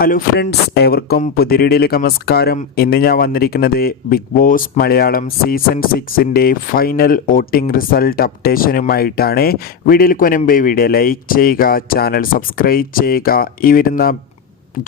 Hello friends, ഏവർക്കും പുതിയ വീഡിയോയിലേക്ക് നമസ്കാരം. ഇന്ന് ഞാൻ വന്നിരിക്കുന്നത് ബിഗ് ബോസ് മലയാളം സീസൺ 6ൻ്റെ ഫൈനൽ വോട്ടിംഗ് റിസൾട്ട് അപ്ഡേഷനുമായിട്ടാണ്. വീഡിയോയിലേക്ക് മുൻപേ വീഡിയോ ലൈക്ക് ചെയ്യുക, ചാനൽ സബ്സ്ക്രൈബ് ചെയ്യുക. ഈ വരുന്ന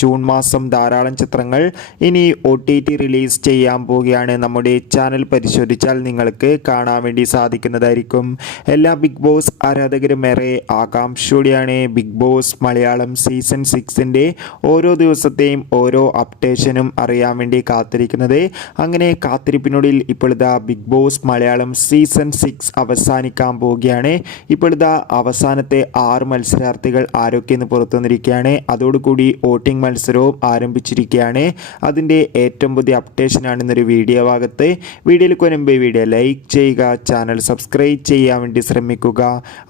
ജൂൺ മാസം ധാരാളം ചിത്രങ്ങൾ ഇനി OTT റിലീസ് ചെയ്യാൻ പോവുകയാണ്. നമ്മുടെ ചാനൽ പരിശോധിച്ചാൽ നിങ്ങൾക്ക് കാണാൻ വേണ്ടി സാധിക്കുന്നതായിരിക്കും. എല്ലാ ബിഗ് ബോസ് ആരാധകരും ഏറെ ആകാംക്ഷയോടെയാണ് ബിഗ് ബോസ് മലയാളം സീസൺ 6ൻ്റെ ഓരോ ദിവസത്തെയും ഓരോ അപ്ഡേഷനും അറിയാൻ വേണ്ടി കാത്തിരിക്കുന്നത്. അങ്ങനെ കാത്തിരിപ്പിനൊടുവിൽ ഇപ്പോഴത്തെ ബിഗ് ബോസ് മലയാളം സീസൺ 6 അവസാനിക്കാൻ പോവുകയാണ്. ഇപ്പോഴത്തെ അവസാനത്തെ 6 മത്സരാർത്ഥികൾ ആരൊക്കെയെന്ന് പുറത്തു വന്നിരിക്കുകയാണ്. അതോടുകൂടി വോട്ടിംഗ് മത്സരവും ആരംഭിച്ചിരിക്കുകയാണ്. അതിൻ്റെ ഏറ്റവും പുതിയ അപ്ഡേഷനാണ് ഇന്നൊരു വീഡിയോ ഭാഗത്ത്. വീഡിയോയിലേക്ക് മുൻപ് വീഡിയോ ലൈക്ക് ചെയ്യുക, ചാനൽ സബ്സ്ക്രൈബ് ചെയ്യാൻ വേണ്ടി ശ്രമിക്കുക.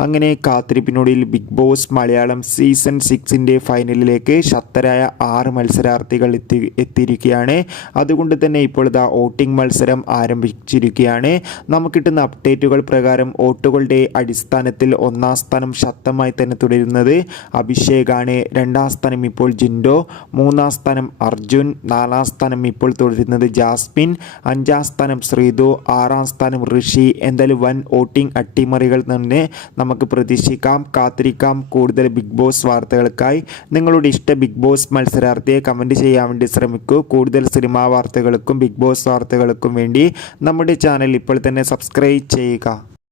അങ്ങനെ കാത്തിരിപ്പിനൊടുവിൽ ബിഗ് ബോസ് മലയാളം സീസൺ 6ൻ്റെ ഫൈനലിലേക്ക് ശക്തരായ 6 മത്സരാർത്ഥികൾ എത്തിയിരിക്കുകയാണ്. അതുകൊണ്ട് തന്നെ ഇപ്പോഴത്തെ വോട്ടിംഗ് മത്സരം ആരംഭിച്ചിരിക്കുകയാണ്. നമുക്ക് കിട്ടുന്ന അപ്ഡേറ്റുകൾ പ്രകാരം വോട്ടുകളുടെ അടിസ്ഥാനത്തിൽ 1ാം സ്ഥാനം ശക്തമായി തന്നെ തുടരുന്നത് അഭിഷേകാണ്. 2ാം സ്ഥാനം ഇപ്പോൾ ജിൻഡോ, 3ാം സ്ഥാനം അർജുൻ, 4ാം സ്ഥാനം ഇപ്പോൾ തുടരുന്നത് ജാസ്മിൻ, 5ാം സ്ഥാനം ശ്രീതു, 6ാം സ്ഥാനം ഋഷി. എന്തായാലും വൻ വോട്ടിംഗ് അട്ടിമറികൾ തന്നെ നമുക്ക് പ്രതീക്ഷിക്കാം. കാത്തിരിക്കാം. കൂടുതൽ ബിഗ് ബോസ് വാർത്തകൾക്കായി നിങ്ങളുടെ ഇഷ്ട ബിഗ് ബോസ് മത്സരാർത്ഥിയെ കമൻറ്റ് ചെയ്യാൻ വേണ്ടി ശ്രമിക്കൂ. കൂടുതൽ സിനിമാ വാർത്തകൾക്കും ബിഗ് ബോസ് വാർത്തകൾക്കും വേണ്ടി നമ്മുടെ ചാനൽ ഇപ്പോൾ തന്നെ സബ്സ്ക്രൈബ് ചെയ്യുക.